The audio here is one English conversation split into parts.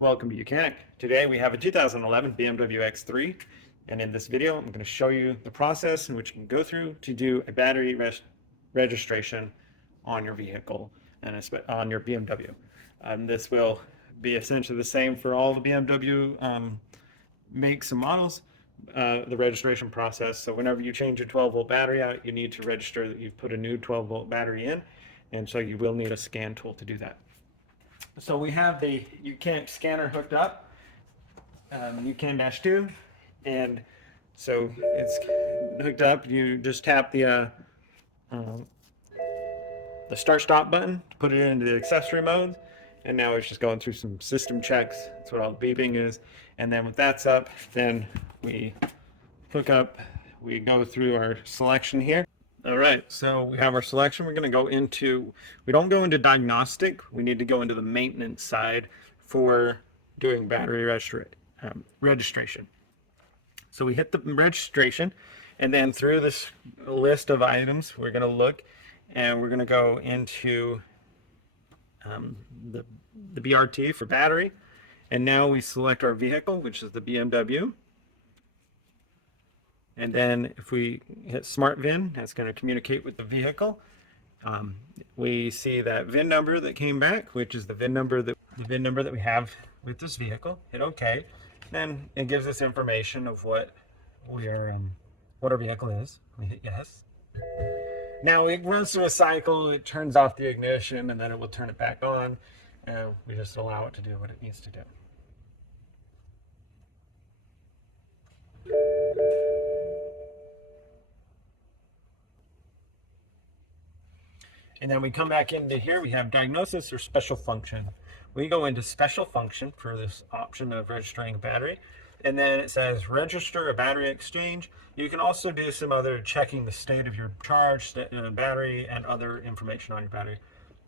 Welcome to Mechanic. Today we have a 2011 BMW X3, and in this video I'm going to show you the process in which you can go through to do a battery registration on your vehicle and on your BMW. This will be essentially the same for all the BMW makes and models, the registration process. So whenever you change your 12-volt battery out, you need to register that you've put a new 12-volt battery in, and so you will need a scan tool to do that. So we have the UCAN scanner hooked up, UCAN-2, and so it's hooked up. You just tap the start-stop button to put it into the accessory mode, and now it's just going through some system checks. That's what all the beeping is. And then when that's up, then we hook up, we go through our selection here. All right, so we have our selection. We're going to go into, we don't go into diagnostic. We need to go into the maintenance side for doing battery registration. So we hit the registration, and then through this list of items, we're going to look, and we're going to go into the BRT for battery. And now we select our vehicle, which is the BMW. And then if we hit Smart VIN, that's going to communicate with the vehicle. We see that VIN number that came back, which is the VIN number that we have with this vehicle. Hit OK. Then it gives us information of what our vehicle is. We hit yes. Now it runs through a cycle. It turns off the ignition, and then it will turn it back on. And we just allow it to do what it needs to do. And then we come back into here, we have diagnosis or special function. We go into special function for this option of registering a battery. And then it says register a battery exchange. You can also do some other checking the state of your charge, battery, and other information on your battery.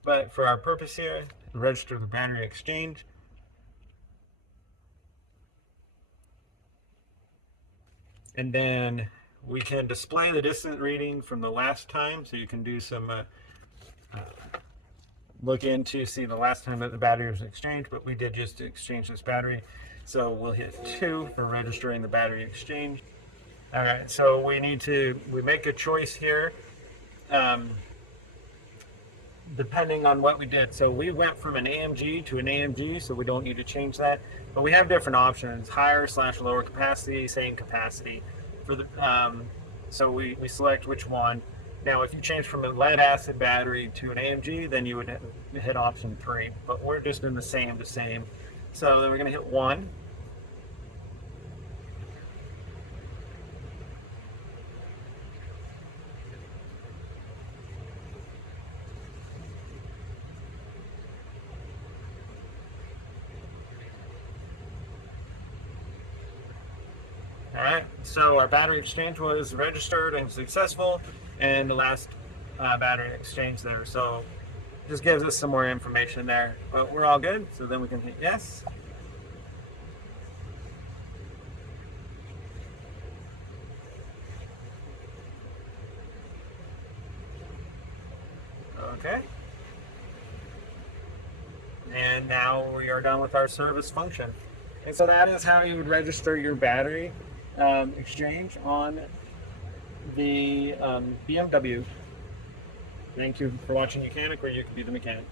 But for our purpose here, register the battery exchange. And then we can display the distance reading from the last time, so you can do some look into see the last time that the battery was exchanged, but we did just exchange this battery, so we'll hit 2 for registering the battery exchange. All right, so we make a choice here depending on what we did. So we went from an AMG to an AMG, so we don't need to change that, but we have different options: higher/lower capacity, same capacity for the so we select which one. Now, if you change from a lead acid battery to an AMG, then you would hit option 3. But we're just in the same. So then we're going to hit 1. All right, so our battery exchange was registered and successful, and the last battery exchange there. So just gives us some more information there, but we're all good. So then we can hit yes. Okay. And now we are done with our service function. And so that is how you would register your battery exchange on the BMW. Thank you for watching Mechanic, where you can be the mechanic.